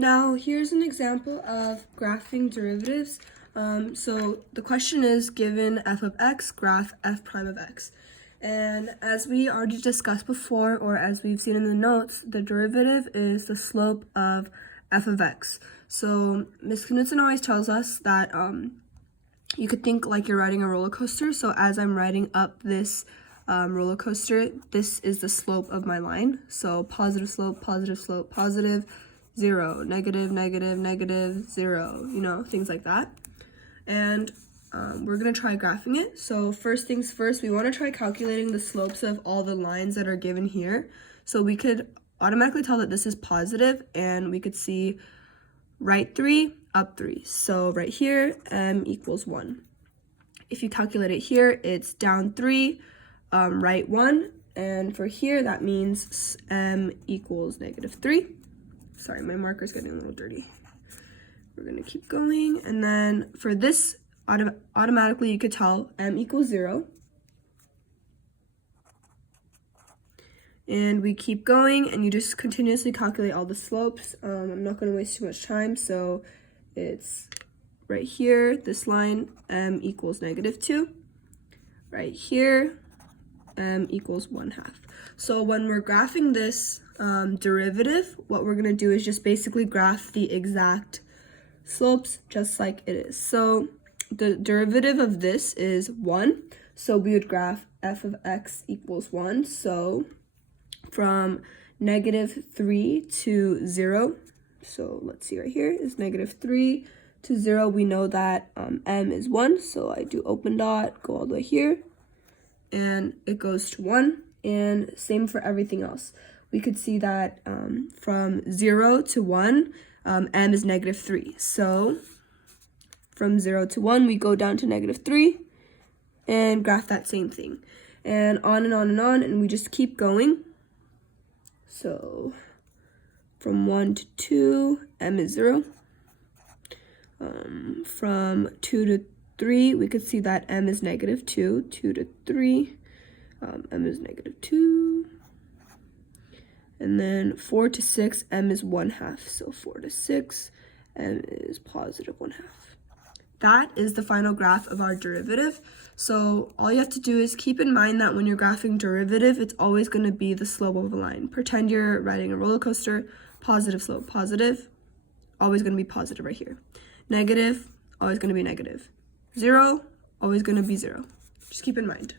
Now, here's an example of graphing derivatives. So the question is, given f of x, graph f prime of x. And as we already discussed before, or as we've seen in the notes, the derivative is the slope of f of x. So Ms. Knudsen always tells us that you could think like you're riding a roller coaster. So as I'm riding up this roller coaster, this is the slope of my line. So positive slope, positive, 0, negative, negative, negative, 0, things like that. And we're going to try graphing it. So first things first, we want to try calculating the slopes of all the lines that are given here. So we could automatically tell that this is positive, and we could see right 3, up 3. So right here, m equals 1. If you calculate it here, it's down 3, right 1. And for here, that means m equals negative 3. Sorry, my marker's getting a little dirty. We're going to keep going. And then for this, automatically you could tell m equals 0. And we keep going, and you just continuously calculate all the slopes. I'm not going to waste too much time, so it's right here, this line, m equals negative 2. Right here, m equals 1/2. So when we're graphing this derivative, what we're going to do is just basically graph the exact slopes just like it is. So the derivative of this is 1. So we would graph f of x equals 1. So from negative 3 to 0, so let's see right here is negative 3 to 0. We know that m is 1, so I do open dot, go all the way here, and it goes to 1. And same for everything else. We could see that from 0 to 1, m is negative 3. So from 0 to 1, we go down to negative 3 and graph that same thing. And on and on and on, and we just keep going. So from 1 to 2, m is 0. From 2 to 3, we could see that m is negative 2. 2 to 3, m is negative 2. And then 4 to 6, m is 1/2. So 4 to 6, m is positive 1/2. That is the final graph of our derivative. So all you have to do is keep in mind that when you're graphing derivative, it's always going to be the slope of a line. Pretend you're riding a roller coaster, positive slope, positive, always going to be positive right here. Negative, always going to be negative. 0, always going to be 0. Just keep in mind.